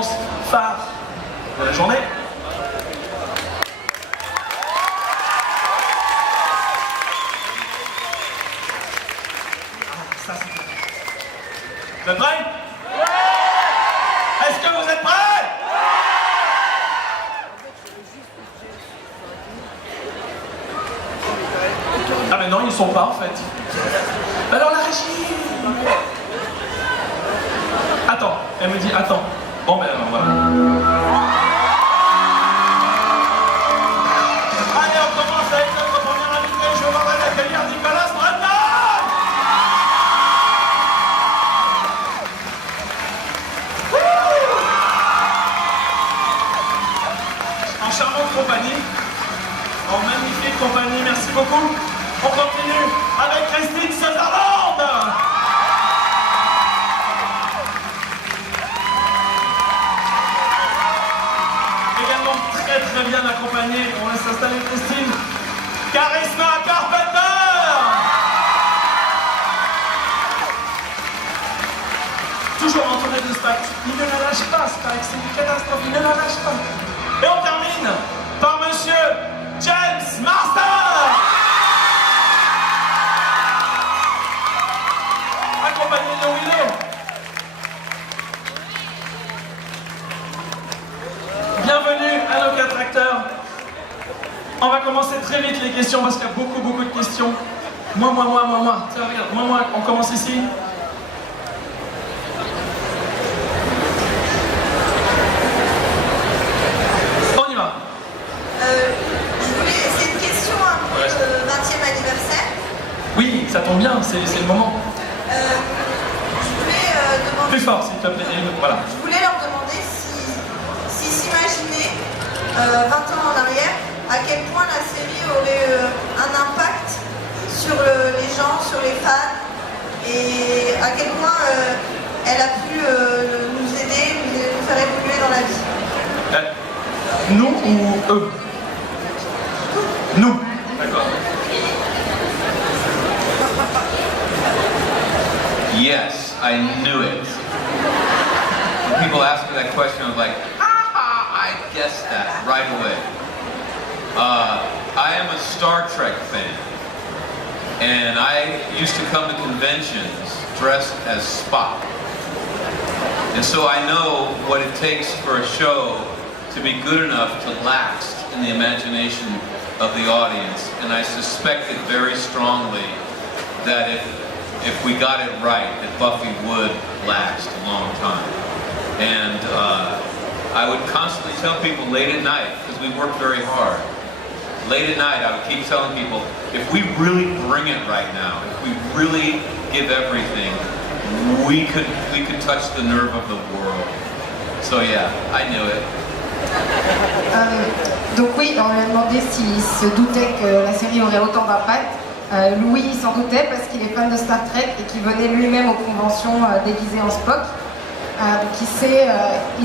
performance phare de la journée. Vous êtes prêts? Ouais! Est-ce que vous êtes prêts? Ah mais non, ils sont pas en fait. Alors la régie. Attends, elle me dit attends. Bon ben alors voilà. Allez, on commence avec notre premier invité. Je vous demande d'accueillir Nicholas Brendon. En charmante compagnie, en magnifique compagnie, merci beaucoup. On continue avec Kristine Sutherland. Également très bien accompagnée, on laisse s'installer Kristine. Paris Manga, Carpenter. Toujours entouré de Spike. Il ne la lâche pas, Spike, c'est une catastrophe, il ne la lâche pas. Et on termine par monsieur James Marsters, accompagné de Willow. Bienvenue à nos 4 acteurs. On va commencer très vite les questions parce qu'il y a beaucoup de questions. Moi. Tiens, regarde, moi, on commence ici. Oui, ça tombe bien, c'est le moment. Je voulais demander... Plus fort, s'il te plaît. Voilà. Je voulais leur demander s'ils s'imaginaient 20 ans en arrière, à quel point la série aurait un impact sur les gens, sur les fans, et à quel point elle a pu nous aider, nous faire évoluer dans la vie. Nous ou eux? Nous. D'accord. Yes, I knew it. When people ask me that question, I was like, I guessed that right away. I am a Star Trek fan, and I used to come to conventions dressed as Spock. And so I know what it takes for a show to be good enough to last in the imagination of the audience. And I suspected very strongly that if we got it right, that Buffy would last a long time. And I would constantly tell people late at night, because we worked very hard, late at night I would keep telling people, if we really bring it right now, if we really give everything, we could touch the nerve of the world. So yeah, I knew it. Donc oui, on lui a demandé s'il se doutait que la série aurait autant d'impact. Louis il s'en doutait parce qu'il est fan de Star Trek et qu'il venait lui-même aux conventions déguisé en Spock. Donc il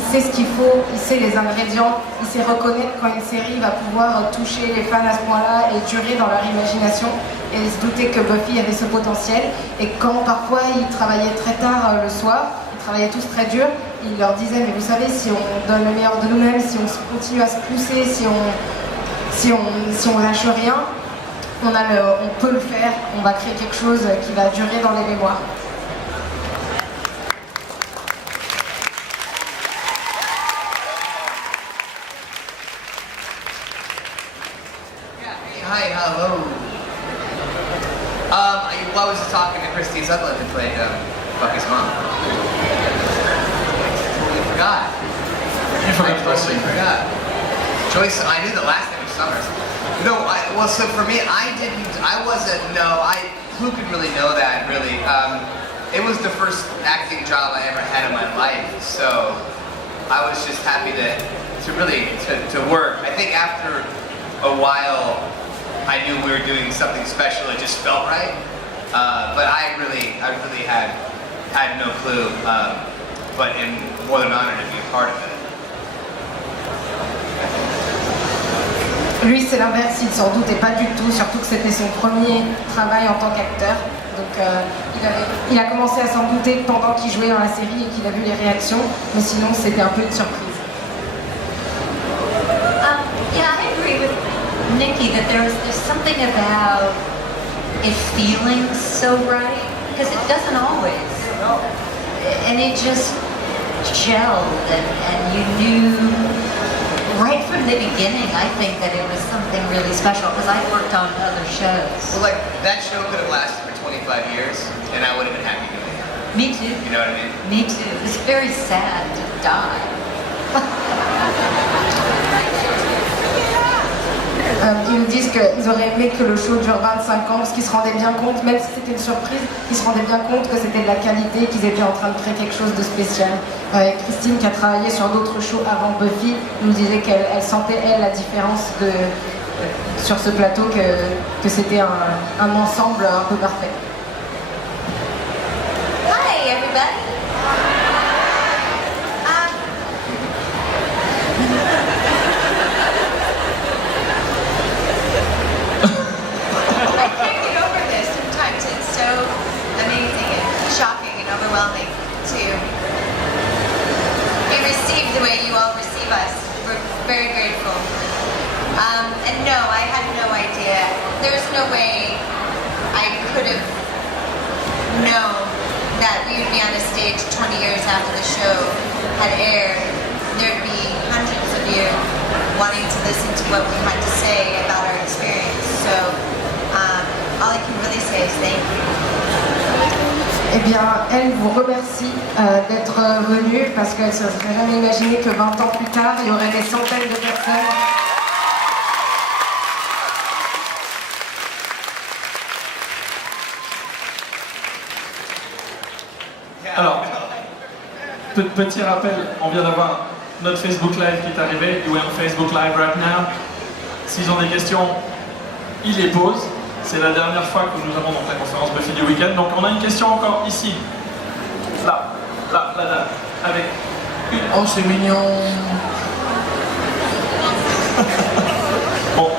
sait ce qu'il faut, il sait les ingrédients, il sait reconnaître quand une série va pouvoir toucher les fans à ce point-là et durer dans leur imagination. Et il se doutait que Buffy avait ce potentiel. Et quand parfois ils travaillaient très tard le soir, ils travaillaient tous très dur, il leur disait mais vous savez, si on donne le meilleur de nous-mêmes, si on continue à se pousser, si on lâche rien, on peut le faire, on va créer quelque chose qui va durer dans les mémoires. Hi, hello. I was talking to Kristine Sutherland who played Buffy's mom. Totally forgot. You forgot the rest. Totally forgot. Joyce, I knew the last name was Summers. No, well, so for me, who could really know that, really? It was the first acting job I ever had in my life, so I was just happy to work. I think after a while, I knew we were doing something special, it just felt right. But I really had no clue, but am more than honored to be a part of it. Lui, c'est l'inverse, il s'en doutait pas du tout, surtout que c'était son premier travail en tant qu'acteur. Donc il a commencé à s'en douter pendant qu'il jouait dans la série et qu'il a vu les réactions, mais sinon c'était un peu une surprise. Yeah, I agree with Nikki that there's something about it feeling so right, because it doesn't always. And it just gelled, and you knew right from the beginning, I think, that it was something really special, because I worked on other shows. Well, like, that show could have lasted for 25 years, and I would have been happy doing it. Me too. You know what I mean? Me too. It was very sad to die. Ils nous disent qu'ils auraient aimé que le show dure 25 ans parce qu'ils se rendaient bien compte, même si c'était une surprise, ils se rendaient bien compte que c'était de la qualité, qu'ils étaient en train de créer quelque chose de spécial. Kristine, qui a travaillé sur d'autres shows avant Buffy, nous disait qu'elle sentait, elle, la différence sur ce plateau, que c'était un ensemble un peu parfait. Hi, everybody. I can't get over this. Sometimes it's so amazing and shocking and overwhelming to be received the way you all receive us. We're very grateful. And no, I had no idea. There's no way I could have known that we would be on a stage 20 years after the show had aired. There'd be hundreds of you wanting to listen to what we had to say about our experience. So all I can really say is thank you. Eh bien, elle vous remercie d'être venue parce qu'elle ne se serait jamais imaginé que 20 ans plus tard, il y aurait des centaines de personnes. Alors, petit rappel, on vient d'avoir notre Facebook Live qui est arrivé. You are on Facebook Live right now. S'ils ont des questions, ils les posent. C'est la dernière fois que nous avons donc la conférence Buffy du week-end. Donc on a une question encore ici. Là, la dame. Avec une... Oh, c'est mignon. Bon.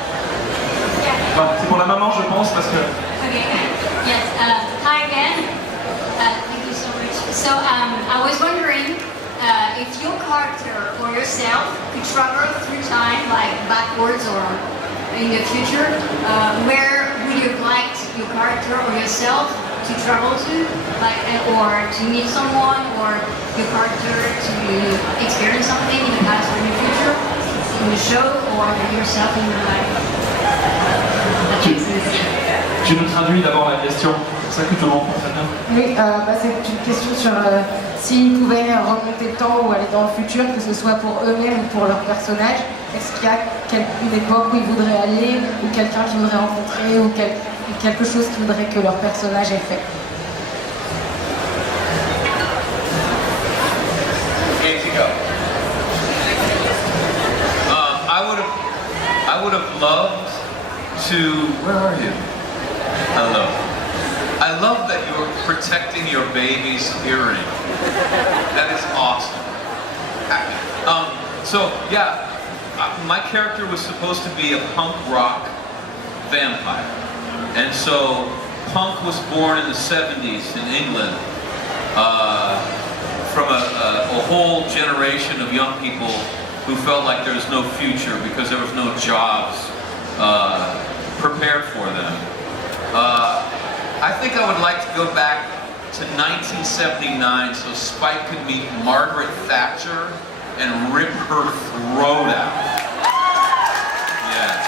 Voilà, c'est pour la maman, je pense, parce que... Okay. Yes. Hi again. Thank you so much. So I was wondering if your character or yourself could travel through time, like backwards or in the future, where would you like your character or yourself to travel to, like, or to meet someone, or your character to experience something in the past or in the future, in the show, or yourself in your life? Tu nous traduis d'abord la question, c'est ça que tout le monde comprend bien. Oui, c'est une question sur s'ils pouvaient remonter le temps ou aller dans le futur, que ce soit pour eux-mêmes ou pour leur personnage. Est-ce qu'il y a une époque où ils voudraient aller, ou quelqu'un qu'ils voudraient rencontrer, ou quelque chose qu'ils voudraient que leur personnage ait fait? Here you go. I would have loved to. Where are you? Hello. I love that you're protecting your baby's hearing. That is awesome. So yeah, my character was supposed to be a punk rock vampire, and so punk was born in the 70s in England from a whole generation of young people who felt like there was no future because there was no jobs prepared for them. I think I would like to go back to 1979 so Spike could meet Margaret Thatcher and rip her throat out. Yeah.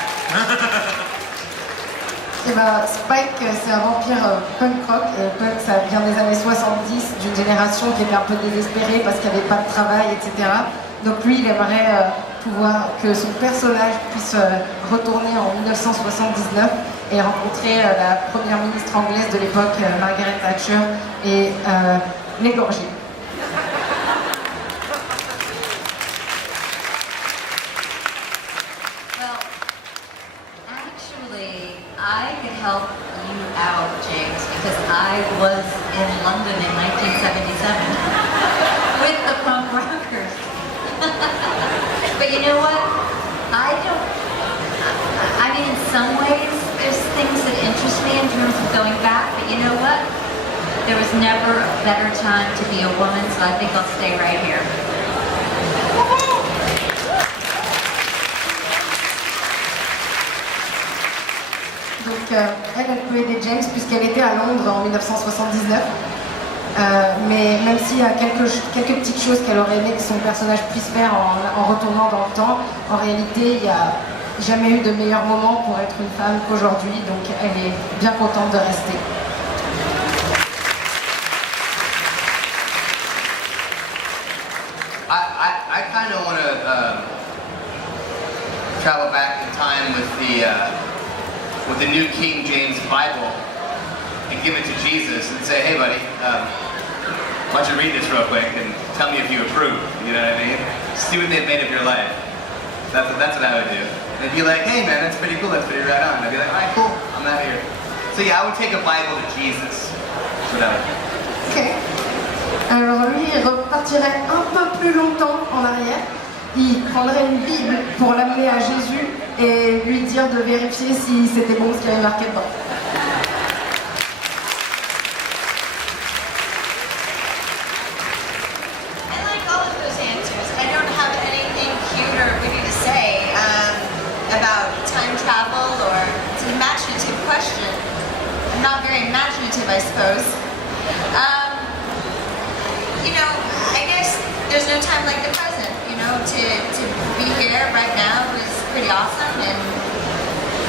Et ben, Spike, c'est un vampire punk rock. Punk, ça vient des années 70, d'une génération qui était un peu désespérée parce qu'il n'y avait pas de travail, etc. Donc lui, il aimerait pouvoir que son personnage puisse retourner en 1979 et rencontrer la première ministre anglaise de l'époque, Margaret Thatcher, et l'égorger. Well, actually, I could help you out, James, because I was in London in 1977 with the punk rockers. But you know what? I mean, in some ways, there's things that interest me me in terms of going back, but you know what? There was never a better time to be a woman, so I think I'll stay right here. Donc elle peut aider James puisqu'elle était à Londres en 1979. Mais même s'il y a quelques petites choses qu'elle aurait aimé que son personnage puisse faire en retournant dans le temps, en réalité il n'y a jamais eu de meilleur moment pour être une femme qu'aujourd'hui, donc elle est bien contente de rester. I kind of want to travel back in time with the New King James Bible and give it to Jesus and say, hey buddy, why don't you read this real quick and tell me if you approve, you know what I mean? See what they've made of your life. That's what I would do. And they'd be like, hey man, that's pretty cool, that's pretty right on. I'd be like, alright, cool, I'm out of here. So yeah, I would take a Bible to Jesus. That's what I would do. Ok. Alors lui, il repartirait un peu plus longtemps en arrière. Il prendrait une Bible pour l'amener à Jésus et lui dire de vérifier si c'était bon ce qu'il avait marqué dedans. I like all of those answers. I don't have anything cute or witty to say about time travel, or it's an imaginative question. I'm not very imaginative, I suppose. You know, I guess there's no time like the present. You know, to be here right now is pretty awesome, and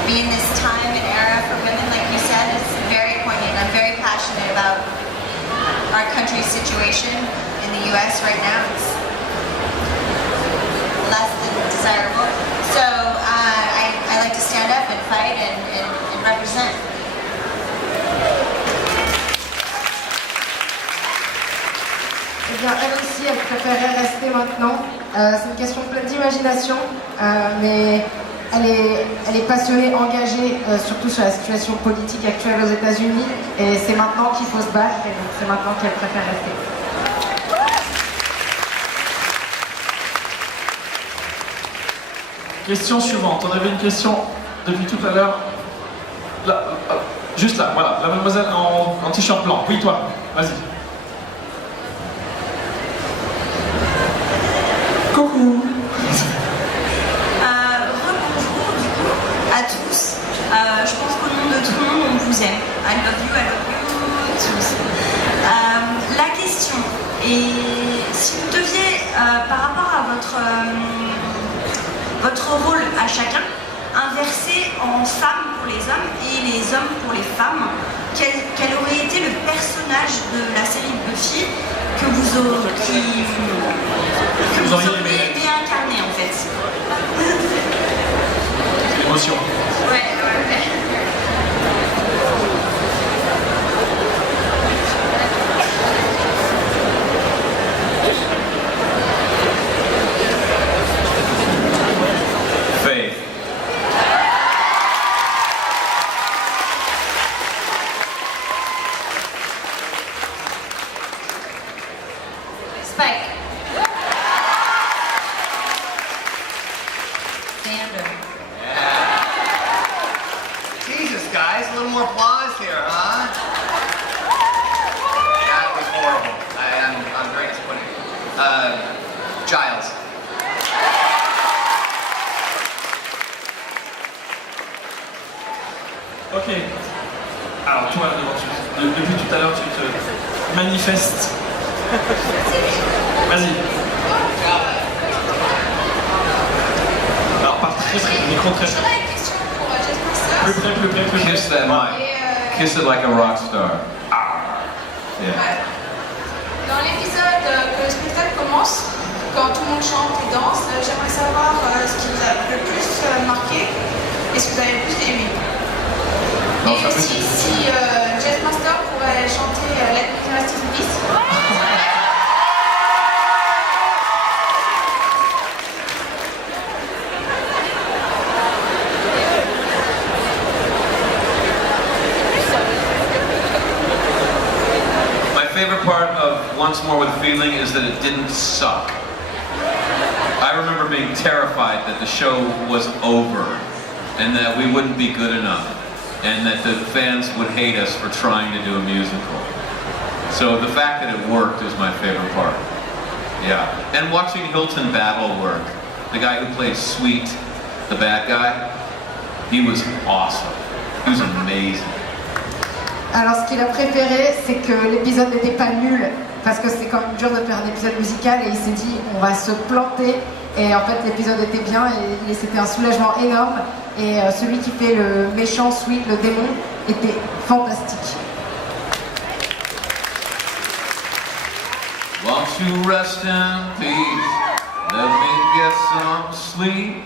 be in this time and era for women, like you said, is very poignant. I'm very passionate about our country's situation in the U.S. right now. It's less than desirable. So I like to stand up and fight and represent. Eh bien, elle aussi, elle préférait rester maintenant. C'est une question pleine d'imagination, mais elle est passionnée, engagée, surtout sur la situation politique actuelle aux États-Unis. Et c'est maintenant qu'il faut se battre, et donc c'est maintenant qu'elle préfère rester. Question suivante. On avait une question depuis tout à l'heure. Là, juste là, voilà. La mademoiselle en t-shirt blanc. Oui, toi, vas-y. Coucou. Rebonjour du coup à tous. Je pense qu'au nom de tout le monde, on vous aime. I love you tous. La question est, si vous deviez, par rapport à votre rôle à chacun, inverser en femmes pour les hommes et les hommes pour les femmes, quel aurait été le personnage de la série Buffy que vous auriez bien incarné en fait? L'émotion. Ouais. Faith. Spike. Xander. Jesus, guys, a little more applause here, huh? That was horrible. I'm very disappointed. Giles. Ok. Alors toi, depuis tout à l'heure, tu te manifestes. Vas-y. Alors par très micro très J'aurais une question pour James Marsters. plus près. Kiss that mic. Kiss it like a rock star. Yeah. Dans l'épisode que le spectacle commence, quand tout le monde chante et danse, j'aimerais savoir ce qui vous a le plus marqué et ce que vous avez le plus aimé. Non, Et ça peut si James Marsters pourrait chanter Let Me Rest in Peace. My favorite part of Once More with a Feeling is that it didn't suck. I remember being terrified that the show was over and that we wouldn't be good enough. and that the fans would hate us for trying to do a musical. So the fact that it worked is my favorite part. Yeah, and watching Hilton Battle work, the guy who played Sweet, the bad guy, he was awesome. He was amazing. Alors ce qu'il a préféré, c'est que l'épisode n'était pas nul, parce que c'est quand même dur de faire un épisode musical, et il s'est dit on va se planter, et en fait l'épisode était bien, et c'était un soulagement énorme, et celui qui fait le méchant Sweet, le démon, était fantastique. Won't you rest in peace? Let me get some sleep.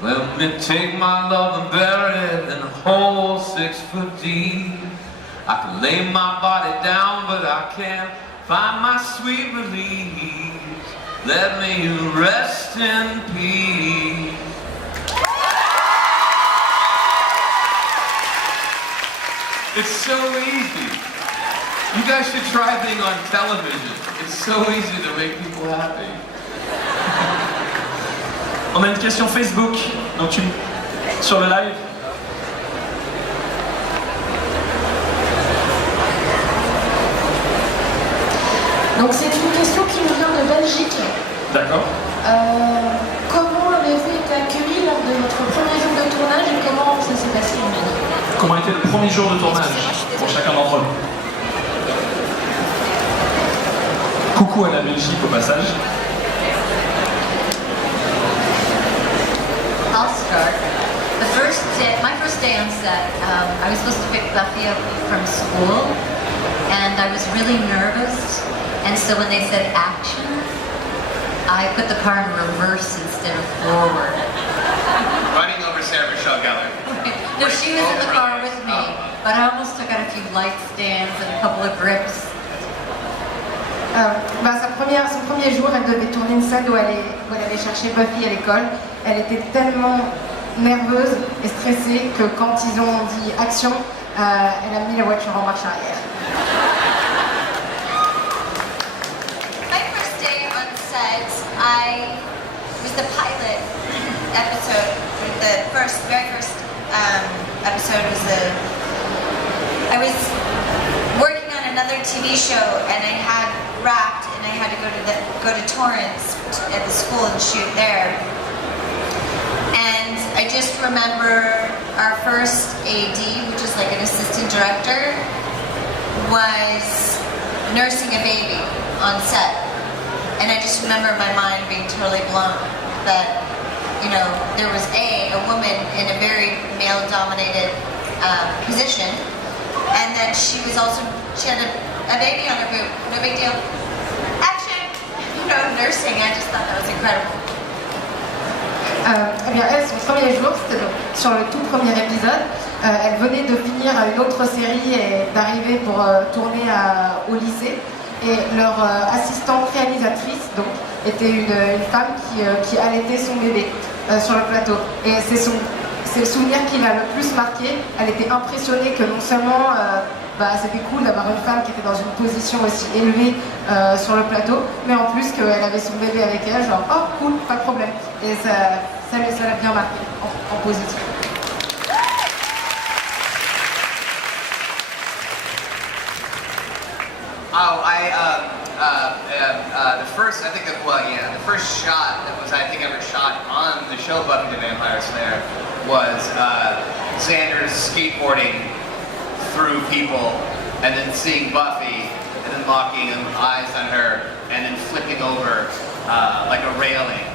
Let me take my love and bury it in a hole 6 foot deep. I can lay my body down, but I can't find my sweet release. Let me rest in peace. It's so easy. You guys should try being on television. It's so easy to make people happy. On a une question Facebook, donc sur le live. Donc c'est une question qui nous vient de Belgique. D'accord. Comment avez-vous été accueillis lors de votre premier jour de tournage et comment ça s'est passé en Belgique? Comment était le premier jour de tournage pour chacun d'entre eux? Coucou à la Belgique au passage. I'll start. My first day on set, I was supposed to pick Buffy up from school, and I was really nervous. And so when they said action, I put the car in reverse instead of forward. Running over Sarah Michelle Gellar. No, she was in the car with me, but I almost took out a few light stands and a couple of grips. Son premier jour, elle devait tourner une scène où elle allait chercher Buffy à l'école. Elle était tellement nerveuse et stressée que quand ils ont dit action, elle a mis la voiture en marche arrière. My first day on set, I was the pilot episode. The very first episode was I was working on another TV show, and I had wrapped, and I had to go to Torrance at the school and shoot there. And I just remember our first AD, which is like an assistant director, was nursing a baby on set. And I just remember my mind being totally blown that, there was a woman in a very male-dominated position, and then she had a baby on her boob. No big deal. Action! Nursing, I just thought that was incredible. Elle, son premier jour, c'était sur le tout premier épisode. Elle venait de finir une autre série et d'arriver pour tourner au lycée. Et leur assistante réalisatrice était une femme qui allaitait son bébé sur le plateau. Et c'est le souvenir qui l'a le plus marqué. Elle était impressionnée que non seulement c'était cool d'avoir une femme qui était dans une position aussi élevée sur le plateau, mais en plus qu'elle avait son bébé avec elle, genre oh cool, pas de problème. Et ça l'a bien marqué en positif. The first shot that was ever shot on the show Buffy the Vampire Slayer was Xander's skateboarding through people, and then seeing Buffy, and then locking eyes on her, and then flipping over like a railing.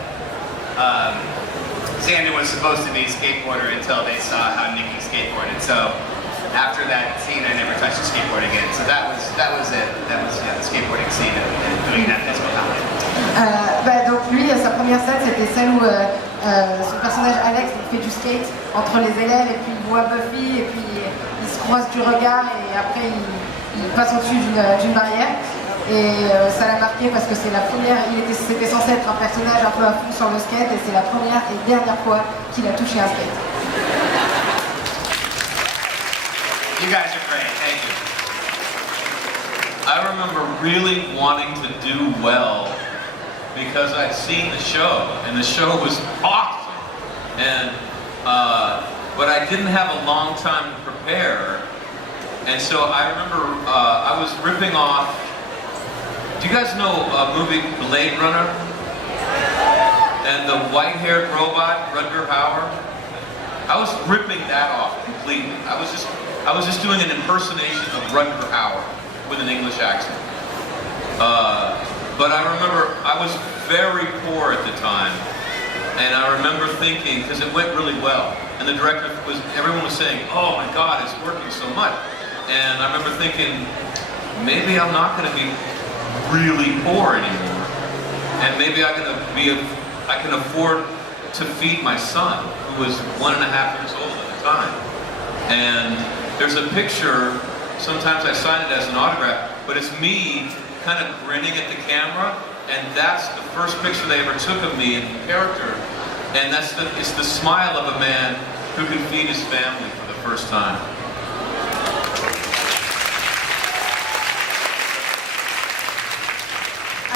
Xander was supposed to be a skateboarder until they saw how Nikki skateboarded. So after that scene, I never touched a skateboard again. So that was it. That was the skateboarding scene and doing that physical comedy. Donc lui, sa première scène, c'était celle où son personnage Alex fait du skate entre les élèves, et puis il voit Buffy, et puis il se croise du regard, et après il passe au-dessus d'une barrière. Et ça l'a marqué parce que c'est la première, c'était censé être un personnage un peu à fond sur le skate, et c'est la première et dernière fois qu'il a touché un skate. You guys are great, thank you. I remember really wanting to do well because I'd seen the show, and the show was awesome. And but I didn't have a long time to prepare. hair. And so I remember I was ripping off. Do you guys know a movie Blade Runner? And the white-haired robot, Rutger Hauer? I was ripping that off completely. I was just doing an impersonation of Rutger Hauer with an English accent. But I remember I was very poor at the time, and I remember thinking, because it went really well, and the director everyone was saying, "Oh my God, it's working so much," and I remember thinking, maybe I'm not going to be really poor anymore, and maybe I can afford to feed my son, who was 1.5 years old at the time. And there's a picture. Sometimes I sign it as an autograph, but it's me kind of grinning at the camera, and that's the first picture they ever took of me in character, and it's the smile of a man who can feed his family for the first time.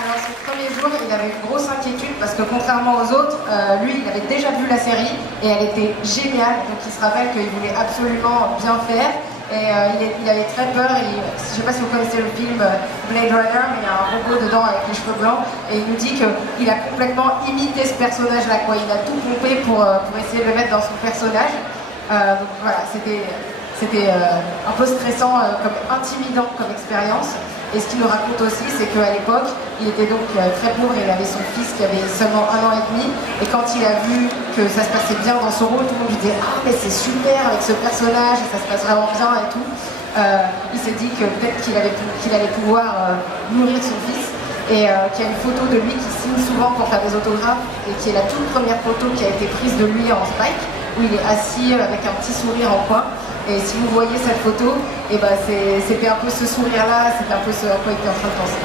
Alors ce premier jour, il avait une grosse inquiétude parce que contrairement aux autres, lui, il avait déjà vu la série et elle était géniale, donc il se rappelle qu'il voulait absolument bien faire. Et il avait très peur, je ne sais pas si vous connaissez le film Blade Runner, mais il y a un robot dedans avec les cheveux blancs, et il nous dit qu'il a complètement imité ce personnage-là, quoi. Il a tout pompé pour essayer de le mettre dans son personnage. Donc voilà, c'était un peu stressant, comme intimidant comme expérience. Et ce qu'il nous raconte aussi, c'est qu'à l'époque, il était donc très pauvre et il avait son fils qui avait seulement 1 an et demi. Et quand il a vu que ça se passait bien dans son rôle, tout le monde lui disait « Ah mais c'est super avec ce personnage, et ça se passe vraiment bien et tout ». Il s'est dit que peut-être qu'il allait pouvoir nourrir son fils. Et qu'il y a une photo de lui qui signe souvent pour faire des autographes et qui est la toute première photo qui a été prise de lui en Spike, où il est assis avec un petit sourire en coin. Et si vous voyez cette photo, et ben c'était un peu ce sourire-là, c'était un peu ce à quoi il était en train de penser.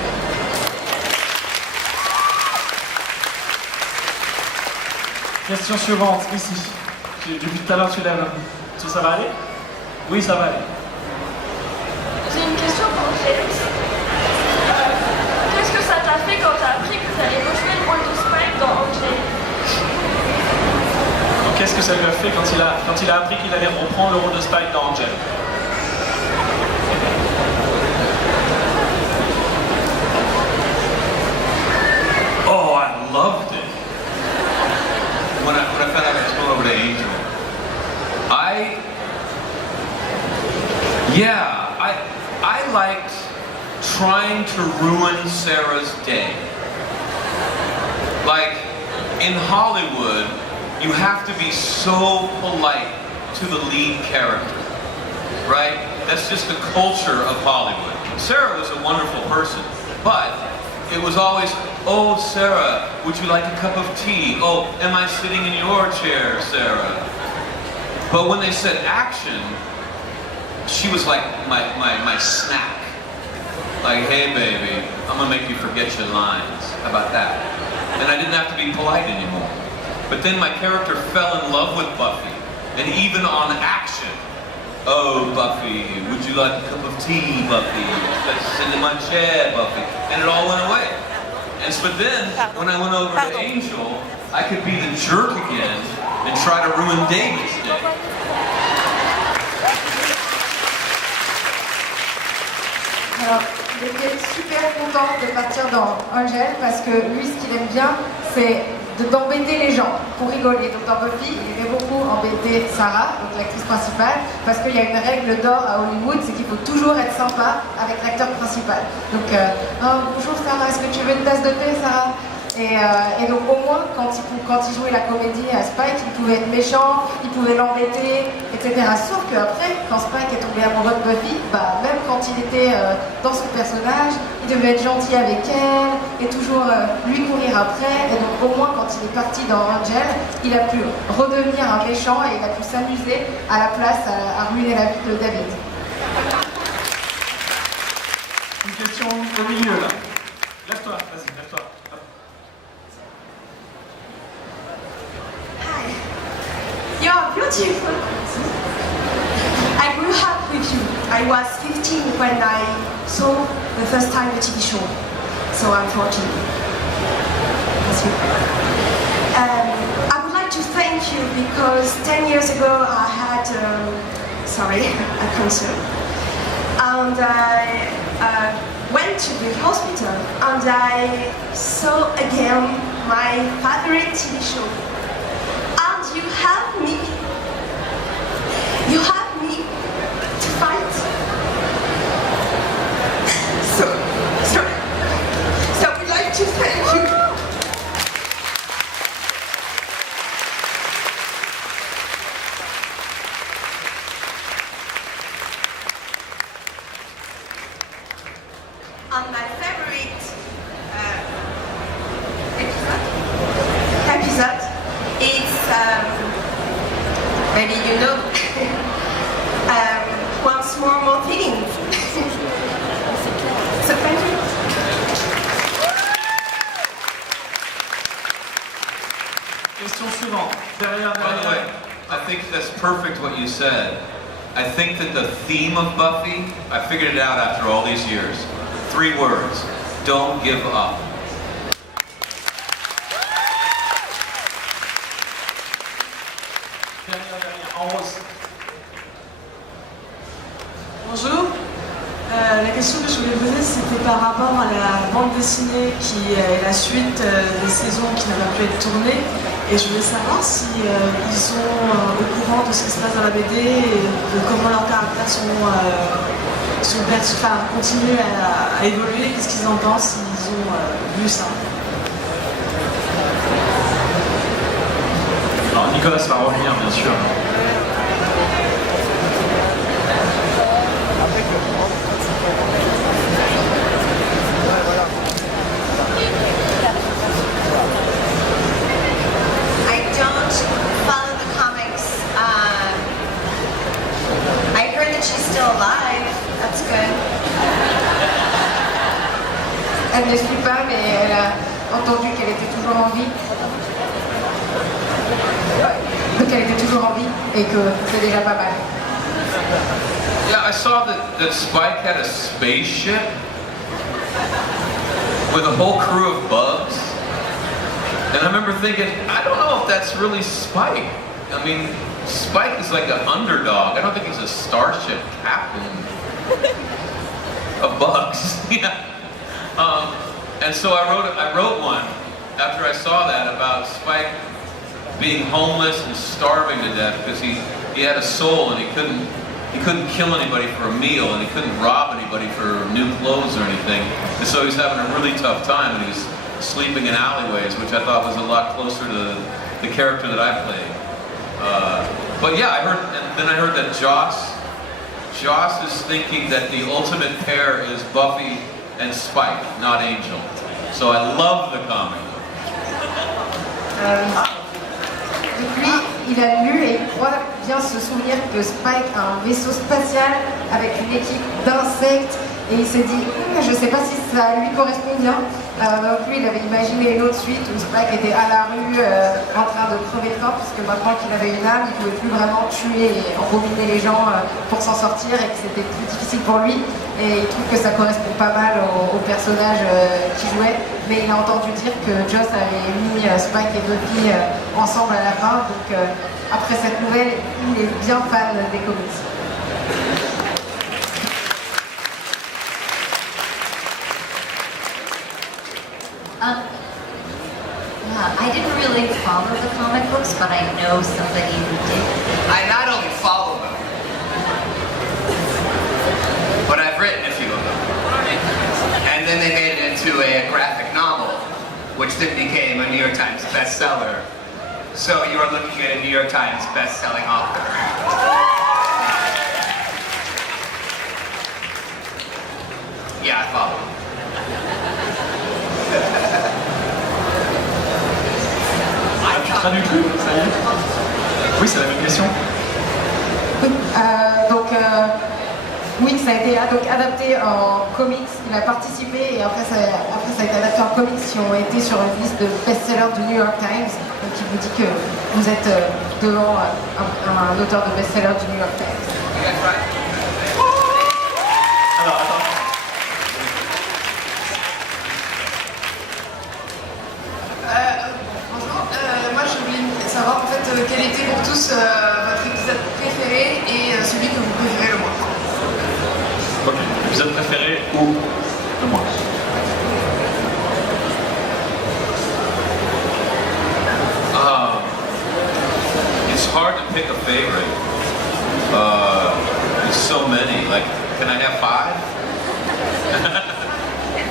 Question suivante, ici. Depuis tout à l'heure, tu lèves. Ça va aller? Oui, ça va aller. J'ai une question pour James. Qu'est-ce que ça t'a fait quand t'as appris que t'allais rejouer le rôle de Spike dans Angel? Qu'est-ce que ça lui a fait quand il a appris qu'il allait reprendre le rôle de Spike dans Angel? Oh, I loved it. When I found out I was going over to Angel, I liked trying to ruin Sarah's day. Like, in Hollywood, you have to be so polite to the lead character, right? That's just the culture of Hollywood. Sarah was a wonderful person, but it was always, "Oh, Sarah, would you like a cup of tea? Oh, am I sitting in your chair, Sarah?" But when they said action, she was like my snack. Like, "Hey, baby, I'm gonna make you forget your lines. How about that?" And I didn't have to be polite anymore. But then my character fell in love with Buffy, and even on action, "Oh, Buffy, would you like a cup of tea, Buffy? Let's sit in my chair, Buffy." And it all went away. And so then, when I went over to Angel, I could be the jerk again and try to ruin David's day. Alors, il était super content de partir dans Angel parce que lui, ce qu'il aime bien, c'est d'embêter les gens pour rigoler. Donc dans Buffy, il aimait beaucoup embêter Sarah, donc l'actrice principale, parce qu'il y a une règle d'or à Hollywood, c'est qu'il faut toujours être sympa avec l'acteur principal. Donc, oh, bonjour Sarah, est-ce que tu veux une tasse de thé, Sarah? Et donc au moins, quand il jouait la comédie à Spike, il pouvait être méchant, il pouvait l'embêter, etc. Sauf qu'après, quand Spike est tombé amoureux de Buffy, même quand il était dans son personnage, il devait être gentil avec elle et toujours lui courir après. Et donc au moins, quand il est parti dans Angel, il a pu redevenir un méchant et il a pu s'amuser à la place à ruiner la vie de David. Une question au milieu là. Lève-toi, vas-y, lève-toi. You're beautiful. I grew up with you. I was 15 when I saw the first time the TV show. So I'm 14. That's you. I would like to thank you because 10 years ago I had a concert. And I went to the hospital and I saw again my favorite TV show. And you have me to fight. So we'd like to thank you. And my favorite episode is maybe you know once more feelings. So thank you. Question suivante. Derrière. By the way, I think that's perfect what you said. I think that the theme of Buffy, I figured it out after all these years. 3 words: don't give up. En rose. Bonjour. La question que je voulais poser, c'était par rapport à la bande dessinée qui est la suite des saisons qui n'ont pas pu être tournées. Et je voulais savoir si ils sont au courant de ce qui se passe dans la BD et de comment leurs caractères continuent à évoluer. Qu'est-ce qu'ils en pensent s'ils ont vu ça? Alors Nicolas va revenir bien sûr. I don't follow the comics. I heard that she's still alive. That's good. Elle ne suit pas, mais elle a entendu qu'elle était toujours en vie. Donc elle était toujours en vie et que c'est déjà pas mal. Yeah, I saw that Spike had a spaceship with a whole crew of bugs. And I remember thinking, I don't know if that's really Spike. I mean, Spike is like an underdog. I don't think he's a starship captain of bugs. Yeah. And so I wrote one after I saw that about Spike being homeless and starving to death because he had a soul and he couldn't kill anybody for a meal and he couldn't rob anybody for new clothes or anything. And so he's having a really tough time and he's sleeping in alleyways, which I thought was a lot closer to the character that I played. But yeah, I heard that Joss is thinking that the ultimate pair is Buffy and Spike, not Angel. So I love the comic. Donc lui, il a lu et il croit bien se souvenir que Spike a un vaisseau spatial avec une équipe d'insectes et il s'est dit je sais pas si ça lui correspond bien. Donc lui, il avait imaginé une autre suite où Spike était à la rue en train de crever de faim puisque maintenant qu'il avait une âme, il pouvait plus vraiment tuer et embobiner les gens pour s'en sortir et que c'était plus difficile pour lui. Et il trouve que ça correspond pas mal au personnage qu'il jouait. Mais il a entendu dire que Joss avait mis Spike et Buffy ensemble à la fin. Donc après cette nouvelle, il est bien fan des comics. I didn't really follow the comic books, but I know somebody who did. I not only follow them, but I've written a few of them. And then they made it into a graphic novel, which then became a New York Times bestseller. So you are looking at a New York Times best-selling author. Yeah, I follow. Traduit plus, ça y est. Oui, c'est la même question. Oui, oui, ça a été adapté en comics, il a participé et après ça a été adapté en comics qui ont été sur une liste de best-sellers du New York Times. Donc il vous dit que vous êtes devant un auteur de best-seller du New York Times. Alors, attends. Bonjour, moi je voulais savoir en fait quel était pour tous votre épisode préféré et celui que favorite. There's so many. Like, can I have 5?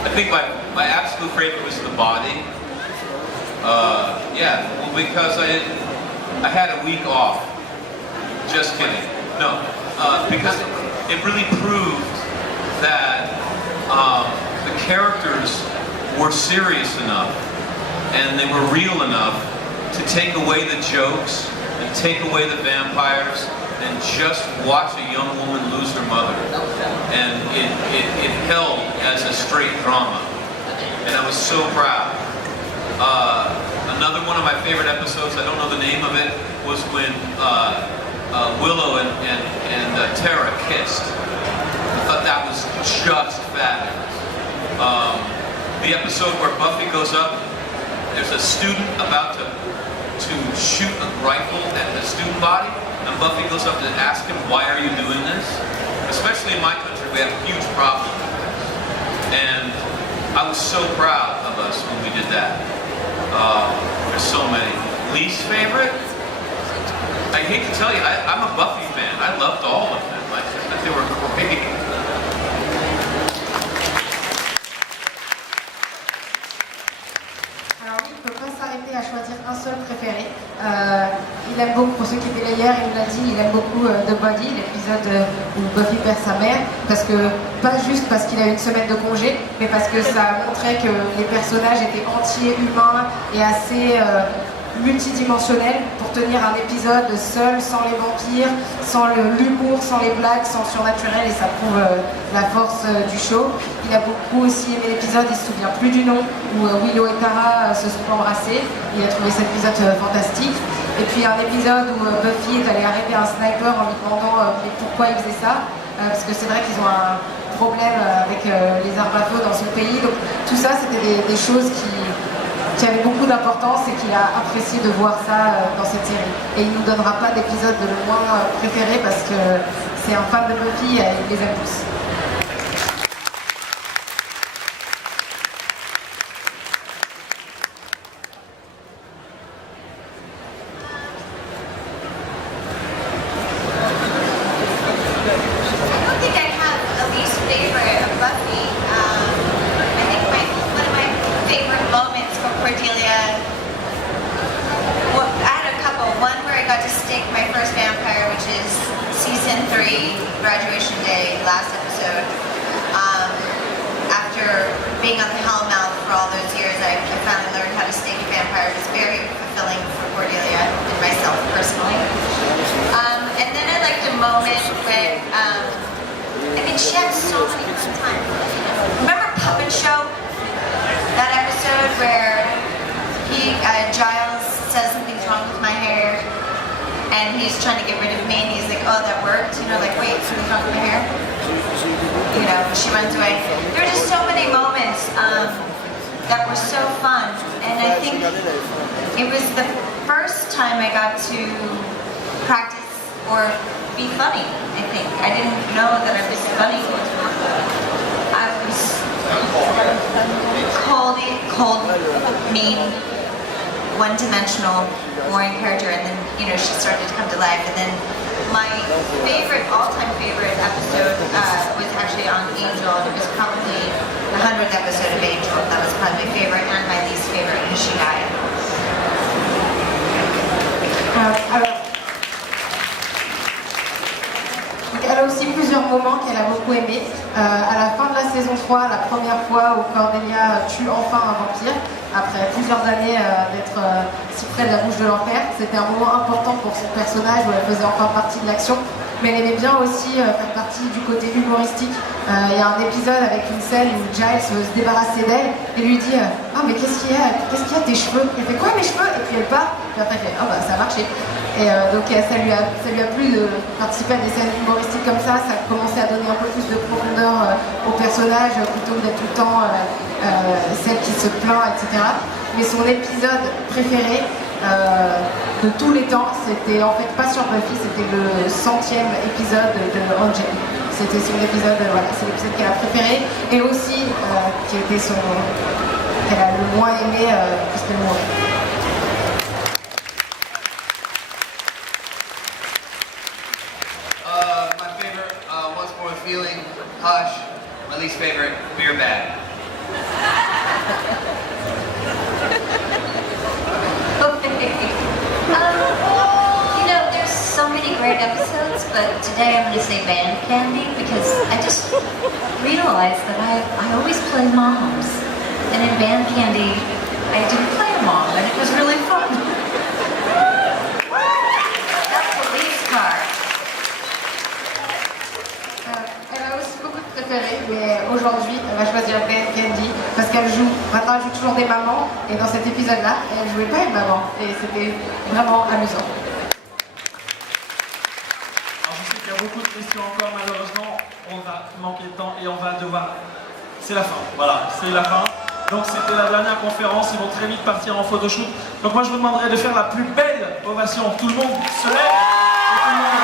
I think my absolute favorite was the body. Yeah, well, because I had a week off. Just kidding. No, because it really proved that the characters were serious enough and they were real enough to take away the jokes and take away the vampires and just watch a young woman lose her mother. And it held as a straight drama. And I was so proud. Another one of my favorite episodes, I don't know the name of it, was when Willow and Tara kissed. I thought that was just fabulous. The episode where Buffy goes up, there's a student about to shoot a rifle at the student body, and Buffy goes up to ask him, why are you doing this? Especially in my country, we have a huge problem with this. And I was so proud of us when we did that. There's so many. Least favorite? I hate to tell you, I'm a Buffy fan. I loved all of them. I thought they were great. Alors lui, il ne peut pas s'arrêter à choisir un seul préféré. Il aime beaucoup, pour ceux qui étaient là hier, il nous l'a dit, il aime beaucoup The Body, l'épisode où Buffy perd sa mère, parce que, pas juste parce qu'il a une semaine de congé, mais parce que ça montrait que les personnages étaient entiers, humains et assez multidimensionnels pour tenir un épisode seul, sans les vampires, sans l'humour, sans les blagues, sans le surnaturel, et ça prouve la force du show. Il a beaucoup aussi aimé l'épisode, il se souvient plus du nom, où Willow et Tara se sont embrassés. Il a trouvé cet épisode fantastique. Et puis un épisode où Buffy est allée arrêter un sniper en lui demandant pourquoi il faisait ça, parce que c'est vrai qu'ils ont un problème avec les armes à feu dans son pays. Donc tout ça, c'était des choses qui avaient beaucoup d'importance et qu'il a apprécié de voir ça dans cette série. Et il ne nous donnera pas d'épisode de le moins préféré parce que c'est un fan de Buffy et il les aime tous. One-dimensional, boring character, and then, you know, she started to come to life. And then my favorite, all-time favorite episode was actually on Angel, and it was probably the 100th episode of Angel. That was probably my favorite, and my least favorite because she died. Elle a aussi plusieurs moments qu'elle a beaucoup aimés. À la fin de la saison 3, la première fois où Cordelia tue enfin un vampire, après plusieurs années d'être si près de la bouche de l'enfer, c'était un moment important pour son personnage où elle faisait encore partie de l'action. Mais elle aimait bien aussi faire partie du côté humoristique. Il y a un épisode avec une scène où Giles veut se débarrasser d'elle et lui dit « Ah mais qu'est-ce qu'il y a tes cheveux ?» Elle fait « Quoi mes cheveux ?» Et puis elle part, puis après elle fait « Ah bah ça a marché ». Et donc ça lui a plu de participer à des scènes humoristiques comme ça a commencé à donner un peu plus de profondeur au personnage plutôt que d'être tout le temps celle qui se plaint, etc. Mais son épisode préféré de tous les temps, c'était en fait pas sur Buffy, c'était le 100e épisode de Angel. C'était son épisode, voilà, c'est l'épisode qu'elle a préféré et aussi qui était qu'elle a le moins aimé puisqu'elle mourait. beer bag. You know, there's so many great episodes, but today I'm going to say band candy because I just realized that I always play moms. And in band candy, I didn't play a mom, and it was really fun. That's the least part. Elle a aussi beaucoup de préférés, mais aujourd'hui, elle va choisir Ben Candy parce qu'elle joue. Maintenant, elle joue toujours des mamans, et dans cet épisode-là, elle jouait pas une maman, et c'était vraiment amusant. Alors, je sais qu'il y a beaucoup de questions encore, malheureusement, on va manquer de temps et on va devoir. C'est la fin, voilà, c'est la fin. Donc c'était la dernière conférence, ils vont très vite partir en photoshoot. Donc moi je vous demanderai de faire la plus belle ovation. Tout le monde se lève et tout le monde